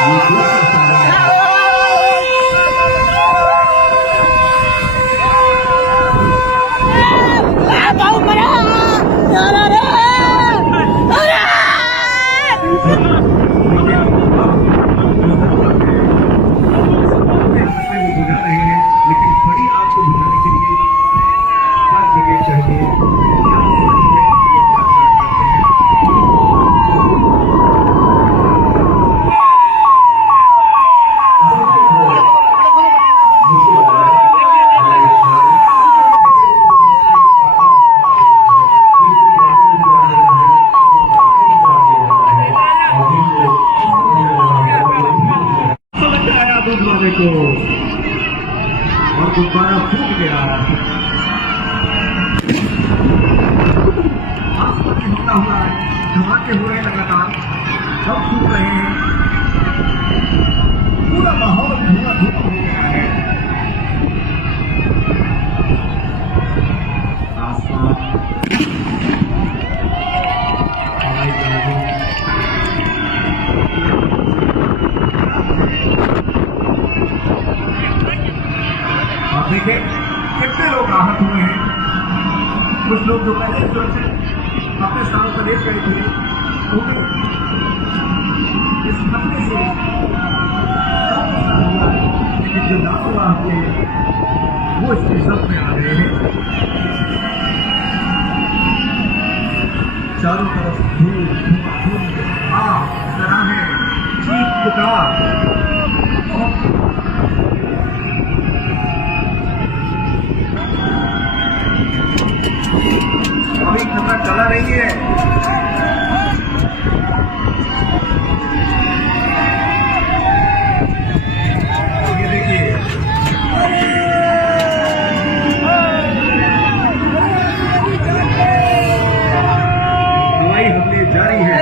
और गुब्बारा फूट गया। आसमान में होता हुआ धमाके हो रहे लगातार, सब छूट रहे हैं, पूरा माहौल धुआं धुआं हो गया है। आसमान हवाई जहाजों देखे कितने लोग आहत हुए हैं। कुछ लोग जो पहले सुरक्षित अपने स्थानों पर ले गए थे, उन्हें इस खतरे से लेकिन जो लापरवाह थे वो इसके शब्द में आ रहे हैं। चारों तरफ धूल धूल आग तरह है, चीख पुकार। अभी खतरा टला नहीं है। ये देखिए हवाई हमले जारी है।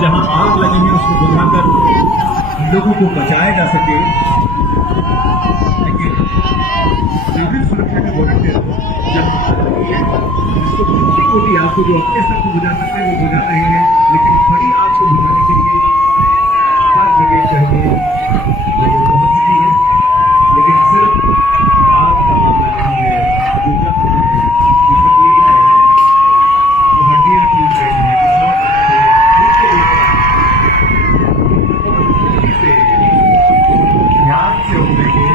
जहां आग लगी है उसको बुझाकर लोगों को बचाया जा सके। लेकिन सिविल सुरक्षा के वॉलंटियर जिसको छोटी मोटी आग को जो अपने साथ बुझा सकते हैं वो बुझा रहे हैं, लेकिन बड़ी आग को बुझाने के लिए हर जगह चाहिए बहुत सी है। लेकिन सिर्फ आग का मामला नहीं है, दूसरा हड्डियां टूट रही है, ध्यान से उठेंगे।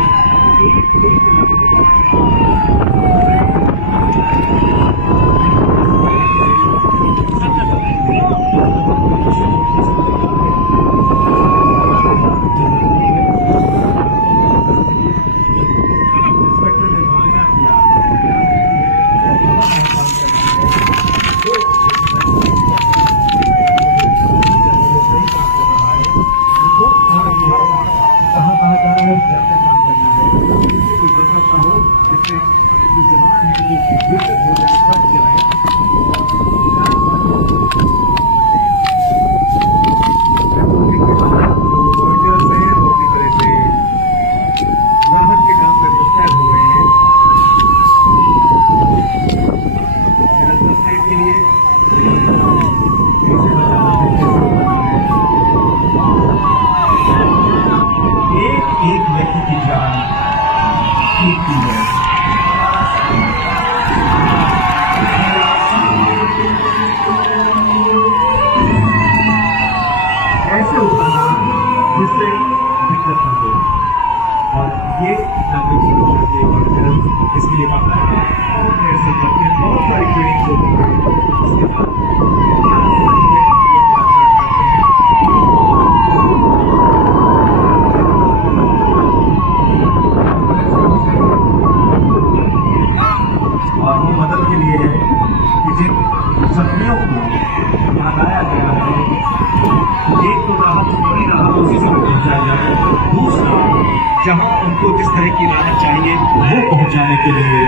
इसके लिए बहुत देर से करते हैं, बहुत सारी ट्रेनिंग होती है। उसके बाद और वो मदद के लिए है कि जिन जख्मियों को यहाँ लाया गया है, एक तो राहत बड़ी राहत उसी से पहुंचाया जाए, दूसरा जहां उनको जिस तरह की राहत चाहिए वो पहुंचाने के लिए